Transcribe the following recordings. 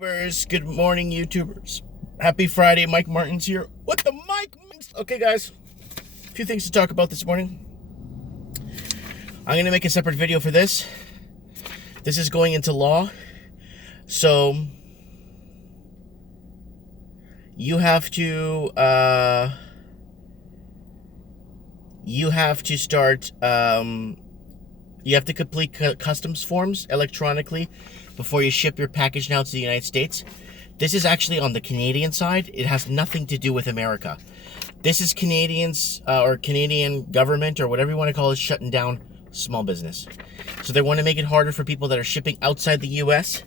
Good morning, YouTubers. Happy Friday. Mike Martins here with the Mike. Okay, guys, a few things to talk about this morning. I'm going to make a separate video for this. This is going into law. So, you have to start, you have to complete customs forms electronically before you ship your package now to the United States. This is actually on the Canadian side. It has nothing to do with America. This is Canadians or Canadian government or whatever you want to call it shutting down small business. So they want to make it harder for people that are shipping outside the U.S.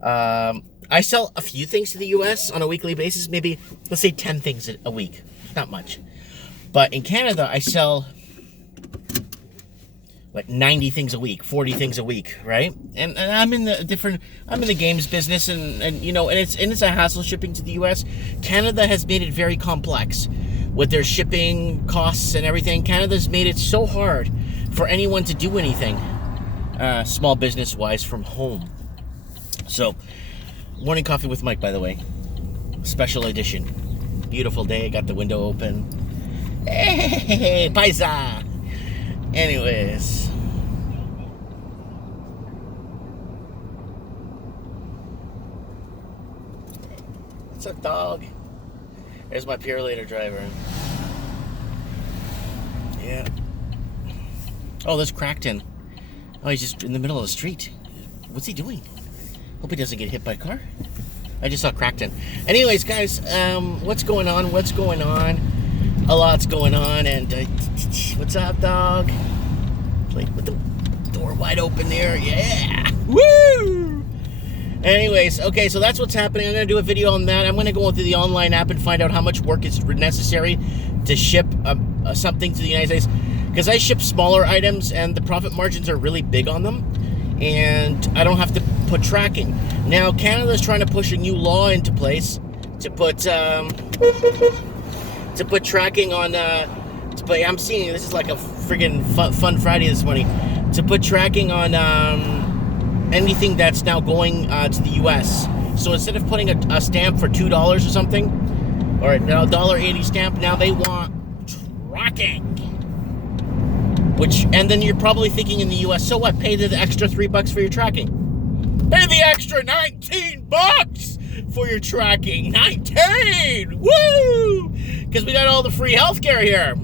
I sell a few things to the U.S. on a weekly basis, maybe, let's say 10 things a week. Not much. But in Canada, I sell like 90 things a week, 40 things a week, right? And I'm in the games business, and it's a hassle shipping to the US. Canada has made it very complex with their shipping costs and everything. Canada's made it so hard for anyone to do anything small business wise from home. So, morning coffee with Mike, by the way, special edition. Beautiful day, got the window open. Hey, paisa. Anyways, what's up, dog? There's my Purelator driver. Yeah. Oh, there's Crackton. Oh, he's just in the middle of the street. What's he doing? Hope he doesn't get hit by a car. I just saw Crackton. Anyways, guys, what's going on? A lot's going on, and what's up, dog? Like with the door wide open there, yeah! Woo! Anyways, okay, so that's what's happening. I'm gonna do a video on that. I'm gonna go through the online app and find out how much work is necessary to ship something to the United States. Because I ship smaller items, and the profit margins are really big on them, and I don't have to put tracking. Now, Canada's trying to push a new law into place to put tracking on, I'm seeing this is like a friggin' fun Friday this morning, to put tracking on anything that's now going to the US. So instead of putting a stamp for $2 or something, or a $1.80 stamp, now they want tracking. And then you're probably thinking in the US, so what, pay the extra $3 for your tracking. Pay the extra $19 for your tracking. 19! Woo! Because we got all the free healthcare here.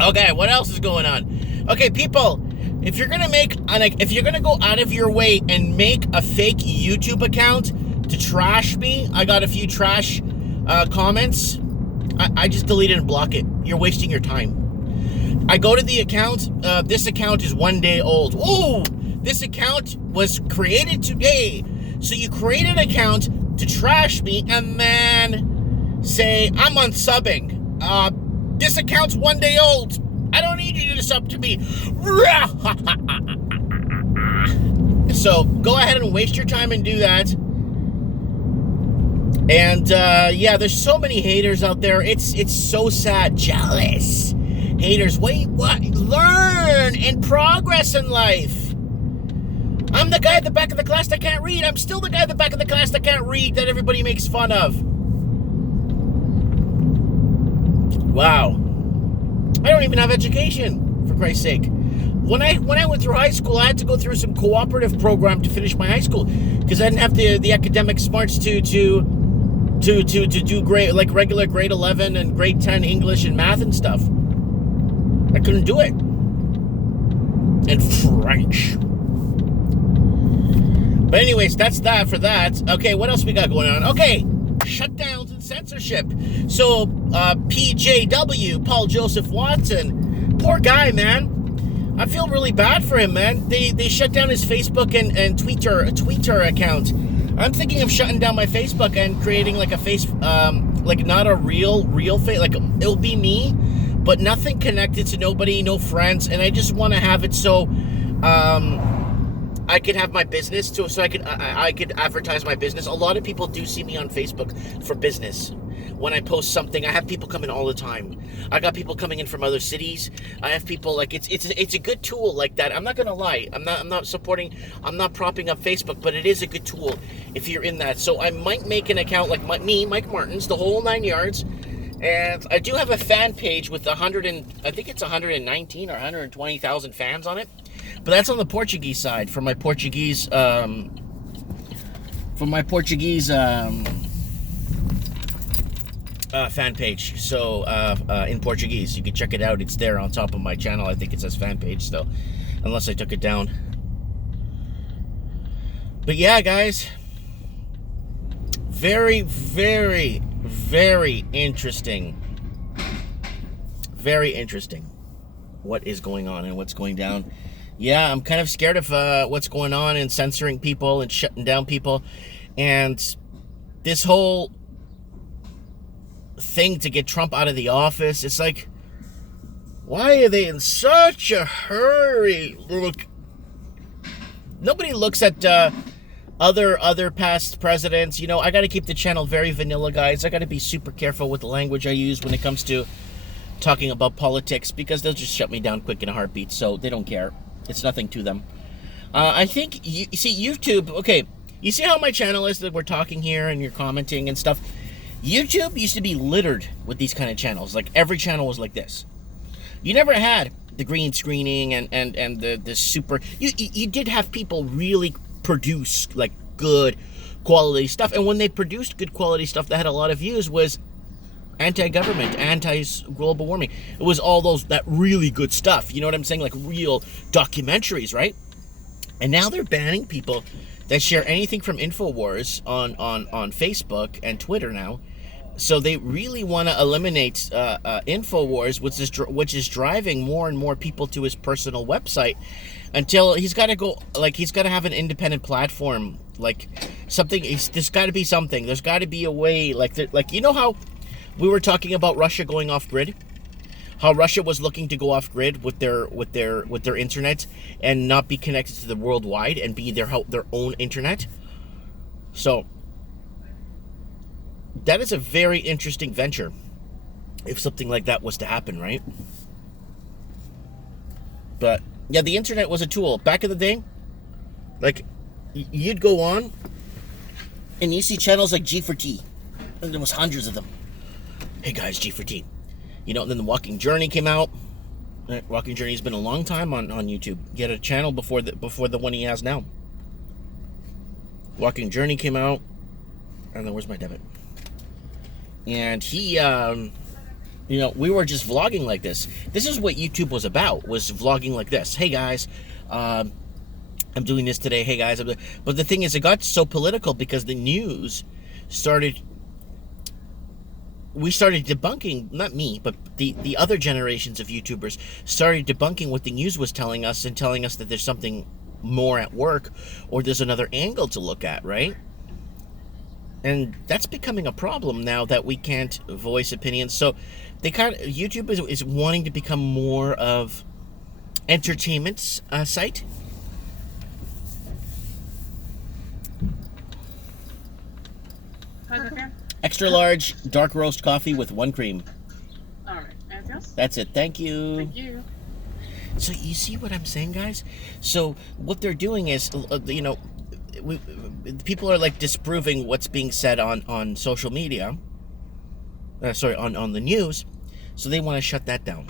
Okay, what else is going on? Okay, people, if you're gonna go out of your way and make a fake YouTube account to trash me, I got a few trash comments. I just delete it and block it. You're wasting your time. I go to the account. This account is 1 day old. Ooh, this account was created today. So you create an account to trash me and then say, I'm unsubbing. This account's 1 day old. I don't need you to sub to me. So go ahead and waste your time and do that. And yeah, there's so many haters out there. It's so sad. Jealous. Haters, wait, what? Learn and progress in life. I'm the guy at the back of the class that can't read. I'm still the guy at the back of the class that can't read that everybody makes fun of. Wow. I don't even have education, for Christ's sake. When I went through high school, I had to go through some cooperative program to finish my high school because I didn't have the academic smarts to do grade, like regular grade 11 and grade 10 English and math and stuff. I couldn't do it. And French. But anyways, that's that for that. Okay, what else we got going on? Okay, shutdowns and censorship. So, PJW, Paul Joseph Watson, poor guy, man. I feel really bad for him, man. They shut down his Facebook and Twitter account. I'm thinking of shutting down my Facebook and creating like a face, like not a real face, like it'll be me, but nothing connected to nobody, no friends, and I just want to have it so I could have my business so I could advertise my business. A lot of people do see me on Facebook for business. when I post something. I have people come in all the time. I got people coming in from other cities. I have people like it's a good tool like that. I'm not gonna lie. I'm not propping up Facebook, but it is a good tool if you're in that. So I might make an account like Mike Martins, the whole 9 yards. And I do have a fan page with I think it's 119 or 120,000 fans on it. But that's on the Portuguese side for my Portuguese fan page. So in Portuguese, you can check it out. It's there on top of my channel. I think it says fan page still, unless I took it down. But yeah, guys, very, very, very interesting. Very interesting what is going on and what's going down. Yeah, I'm kind of scared of what's going on and censoring people and shutting down people. And this whole thing to get Trump out of the office, it's like, why are they in such a hurry? Look, nobody looks at other past presidents. You know, I got to keep the channel very vanilla, guys. I got to be super careful with the language I use when it comes to talking about politics, because they'll just shut me down quick in a heartbeat. So they don't care. It's nothing to them. I think you see YouTube. Okay, you see how my channel is that we're talking here and you're commenting and stuff. YouTube used to be littered with these kind of channels. Like every channel was like this. You never had the green screening and the super. You did have people really produce like good quality stuff, and when they produced good quality stuff that had a lot of views, was anti-government, anti-global warming. It was all that really good stuff. You know what I'm saying? Like real documentaries, right? And now they're banning people that share anything from InfoWars on Facebook and Twitter now. So they really want to eliminate InfoWars, which is driving more and more people to his personal website, until he's got to go, like, he's got to have an independent platform, like something. There's got to be something. There's got to be a way, like you know how we were talking about Russia going off grid, how Russia was looking to go off grid with their internet and not be connected to the worldwide and be their own internet. So that is a very interesting venture if something like that was to happen, right? But yeah, the internet was a tool back in the day. Like, you'd go on and you see channels like G4T, and there was hundreds of them. Hey guys, G4T. You know, and then the Walking Journey came out. Walking Journey's been a long time on YouTube. He had a channel before the one he has now. Walking Journey came out, and then where's my debit? And he, you know, we were just vlogging like this. This is what YouTube was about, was vlogging like this. Hey guys, I'm doing this today. Hey guys, but the thing is, it got so political because the news started. We started debunking, not me, but the other generations of YouTubers started debunking what the news was telling us and telling us that there's something more at work, or there's another angle to look at, right? And that's becoming a problem now that we can't voice opinions. So YouTube is wanting to become more of entertainment site. Extra large dark roast coffee with 1 cream. All right. Anything else? That's it. Thank you. Thank you. So you see what I'm saying, guys? So what they're doing is, you know, people are like disproving what's being said on social media. On the news. So they want to shut that down.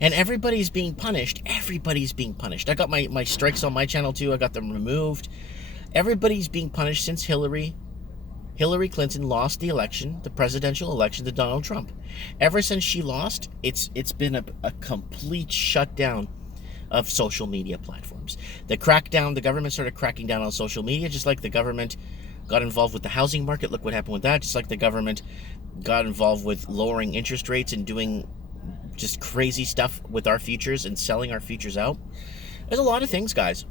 And everybody's being punished. Everybody's being punished. I got my strikes on my channel too. I got them removed. Everybody's being punished since Hillary Clinton lost the election, the presidential election, to Donald Trump. Ever since she lost, it's been a complete shutdown of social media platforms. The government started cracking down on social media, just like the government got involved with the housing market. Look what happened with that. Just like the government got involved with lowering interest rates and doing just crazy stuff with our futures and selling our futures out. There's a lot of things, guys.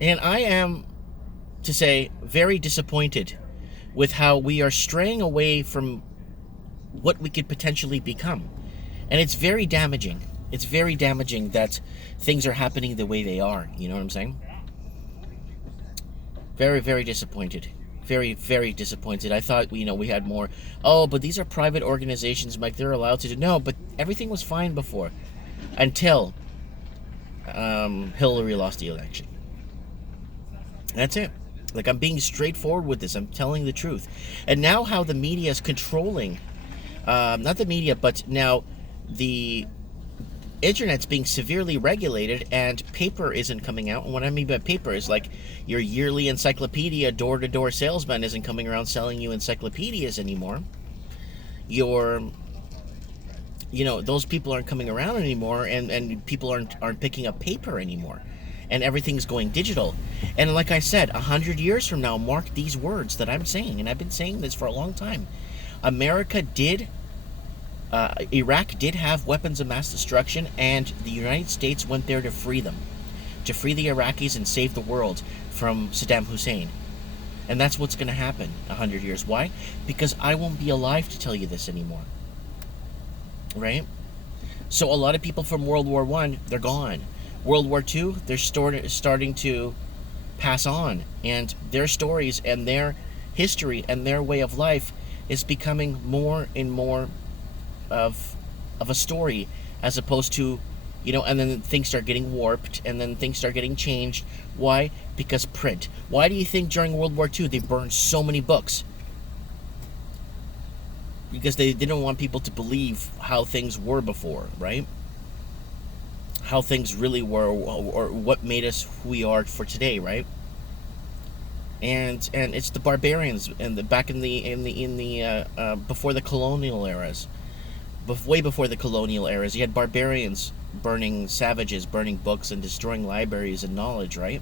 And I am, to say, very disappointed with how we are straying away from what we could potentially become. And it's very damaging. It's very damaging that things are happening the way they are. You know what I'm saying? Very, very disappointed. Very, very disappointed. I thought, we had more. Oh, but these are private organizations, Mike. They're allowed to do. No, but everything was fine before, until Hillary lost the election. That's it. Like, I'm being straightforward with this. I'm telling the truth. And now how the media is controlling, not the media, but now the internet's being severely regulated, and paper isn't coming out. And what I mean by paper is like your yearly encyclopedia door-to-door salesman isn't coming around selling you encyclopedias anymore. Those people aren't coming around anymore, and people aren't picking up paper anymore, and everything's going digital. And like I said, 100 years from now, mark these words that I'm saying, and I've been saying this for a long time. Iraq did have weapons of mass destruction, and the United States went there to free them, to free the Iraqis and save the world from Saddam Hussein. And that's what's going to happen 100 years. Why? Because I won't be alive to tell you this anymore. Right? So a lot of people from World War I, they're gone. World War II, they're starting to pass on, and their stories and their history and their way of life is becoming more and more of a story, as opposed to, and then things start getting warped, and then things start getting changed. Why? Because print. Why do you think during World War II they burned so many books? Because they didn't want people to believe how things were before, right? How things really were, or what made us who we are for today, right? And it's the barbarians, and back in the before the colonial eras. Way before the colonial eras, you had barbarians savages burning books and destroying libraries and knowledge, right?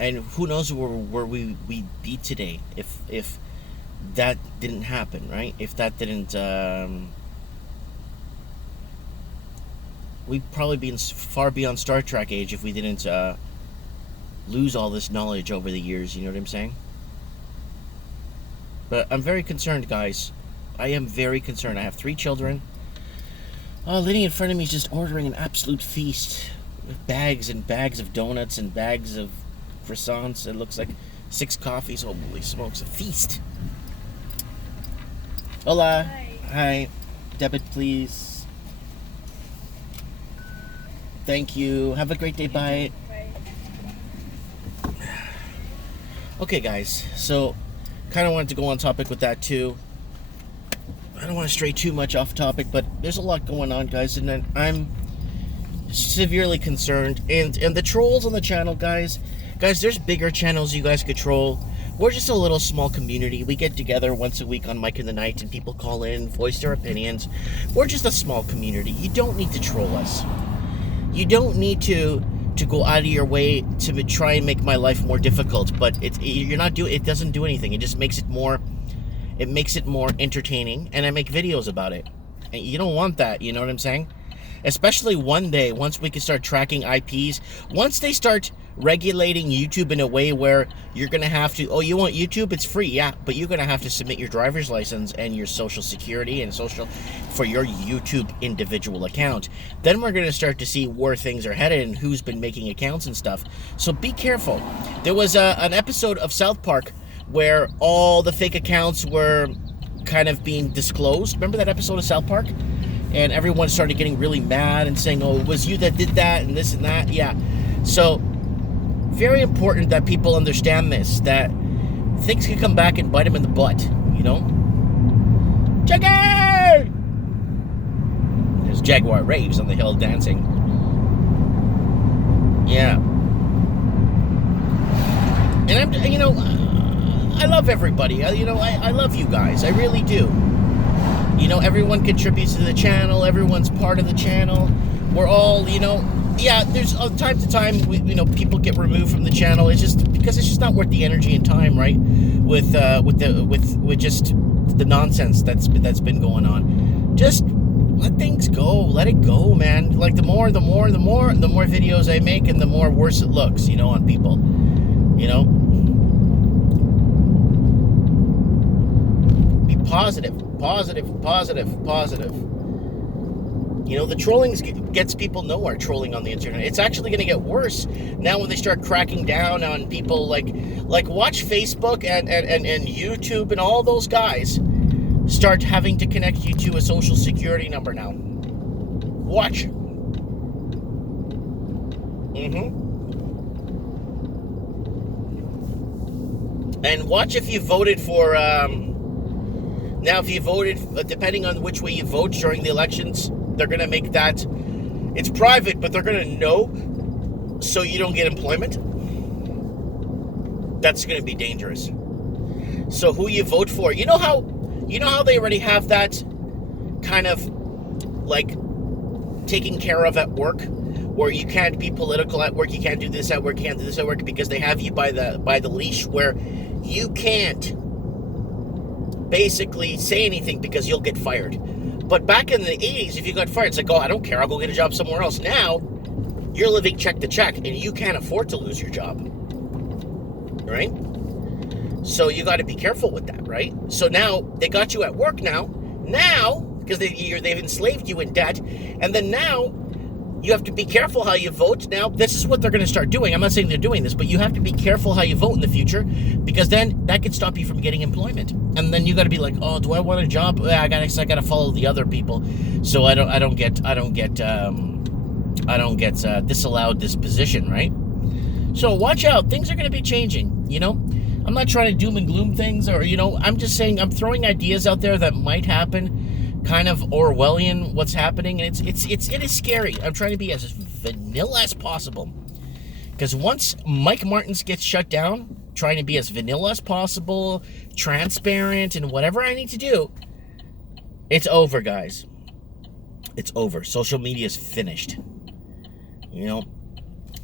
And who knows where we'd be today if that didn't happen, right? If that didn't, we'd probably be far beyond Star Trek age if we didn't lose all this knowledge over the years, you know what I'm saying? But I'm very concerned, guys. I am very concerned. I have 3 children. Oh, Liddy in front of me is just ordering an absolute feast. With bags and bags of donuts and bags of croissants. It looks like 6 coffees. Holy smokes, a feast. Hola. Hi. Debit, please. Thank you. Have a great day. Bye. Okay, guys. So, kind of wanted to go on topic with that, too. I don't want to stray too much off topic, but there's a lot going on, guys, and I'm severely concerned. And the trolls on the channel, guys, there's bigger channels you guys control. We're just a little small community. We get together once a week on Mike in the Night, and people call in, voice their opinions. We're just a small community. You don't need to troll us. You don't need to go out of your way to try and make my life more difficult. But it doesn't do anything. It just makes it more. It makes it more entertaining, and I make videos about it. And you don't want that, you know what I'm saying? Especially one day, once we can start tracking IPs, once they start regulating YouTube in a way where you're going to have to, you want YouTube? It's free, yeah, but you're going to have to submit your driver's license and your social security and social for your YouTube individual account. Then we're going to start to see where things are headed and who's been making accounts and stuff. So be careful. There was an episode of South Park where all the fake accounts were kind of being disclosed. Remember that episode of South Park? And everyone started getting really mad and saying, oh, it was you that did that and this and that. Yeah. So, very important that people understand this, that things can come back and bite them in the butt, you know? Jagger! There's Jaguar Raves on the hill dancing. Yeah. And I love everybody. I love you guys. I really do. Everyone contributes to the channel. Everyone's part of the channel. We're all, yeah, there's time to time, people get removed from the channel. It's just because it's just not worth the energy and time, right? With just the nonsense that's been going on. Just let things go. Let it go, man. Like the more videos I make, and the more worse it looks, on people. Be positive. You know, the trolling gets people nowhere, trolling on the internet. It's actually going to get worse now when they start cracking down on people like watch Facebook and YouTube and all those guys start having to connect you to a social security number now. Watch. And watch if you voted for, now if you voted, depending on which way you vote during the elections, they're going to make that, it's private, but they're going to know so you don't get employment. That's going to be dangerous. So who you vote for, you know how they already have that kind of like taken care of at work, where you can't be political at work, you can't do this at work, you can't do this at work, because they have you by the leash, where you can't basically say anything because you'll get fired. But back in the 80s, if you got fired, it's like, oh, I don't care, I'll go get a job somewhere else. Now, you're living check to check, and you can't afford to lose your job, right? So you got to be careful with that, right? So now, they got you at work now, because they've enslaved you in debt, and then now, you have to be careful how you vote. Now, this is what they're going to start doing. I'm not saying they're doing this, but you have to be careful how you vote in the future, because then that could stop you from getting employment. And then you got to be like, oh, do I want a job? I got to follow the other people, so I don't get disallowed this position, right? So watch out. Things are going to be changing. You know, I'm not trying to doom and gloom things, or I'm just saying I'm throwing ideas out there that might happen. Kind of Orwellian what's happening, and it is scary. I'm trying to be as vanilla as possible, because once Mike Martins gets shut down, trying to be as vanilla as possible, transparent, and whatever I need to do, it's over, guys. It's over. Social media is finished.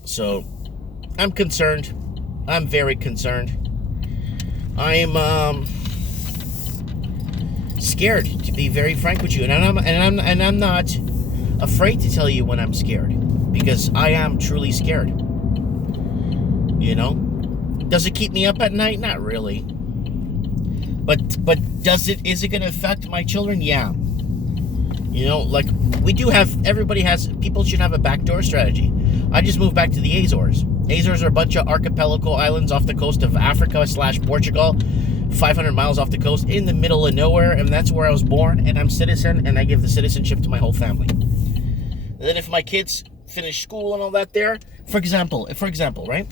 So I'm concerned. I'm very concerned. I'm scared, to be very frank with you, and I'm not afraid to tell you when I'm scared, because I am truly scared. Does it keep me up at night? Not really. But is it going to affect my children? Yeah. People should have a backdoor strategy. I just moved back to the Azores. Azores are a bunch of archipelago islands off the coast of Africa / Portugal. 500 miles off the coast, in the middle of nowhere, and that's where I was born, and I'm citizen, and I give the citizenship to my whole family. And then if my kids finish school and all that there, for example, right?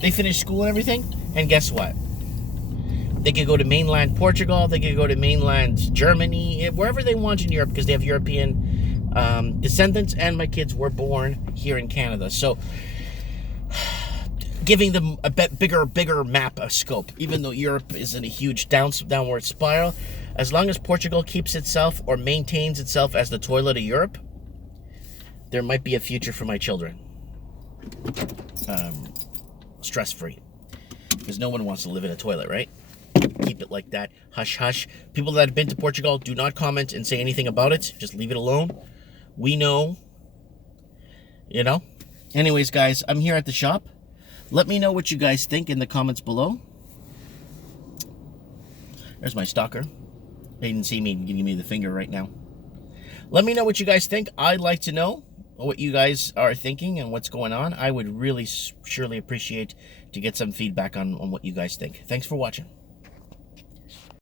They finish school and everything, and guess what? They could go to mainland Portugal, they could go to mainland Germany, wherever they want in Europe, because they have European descendants, and my kids were born here in Canada. So giving them a bigger map of scope, even though Europe is in a huge downward spiral. As long as Portugal keeps itself or maintains itself as the toilet of Europe, there might be a future for my children. Stress-free. Because no one wants to live in a toilet, right? Keep it like that. Hush, hush. People that have been to Portugal, do not comment and say anything about it. Just leave it alone. We know. Anyways, guys, I'm here at the shop. Let me know what you guys think in the comments below. There's my stalker. They didn't see me giving me the finger right now. Let me know what you guys think. I'd like to know what you guys are thinking and what's going on. I would really surely appreciate to get some feedback on what you guys think. Thanks for watching.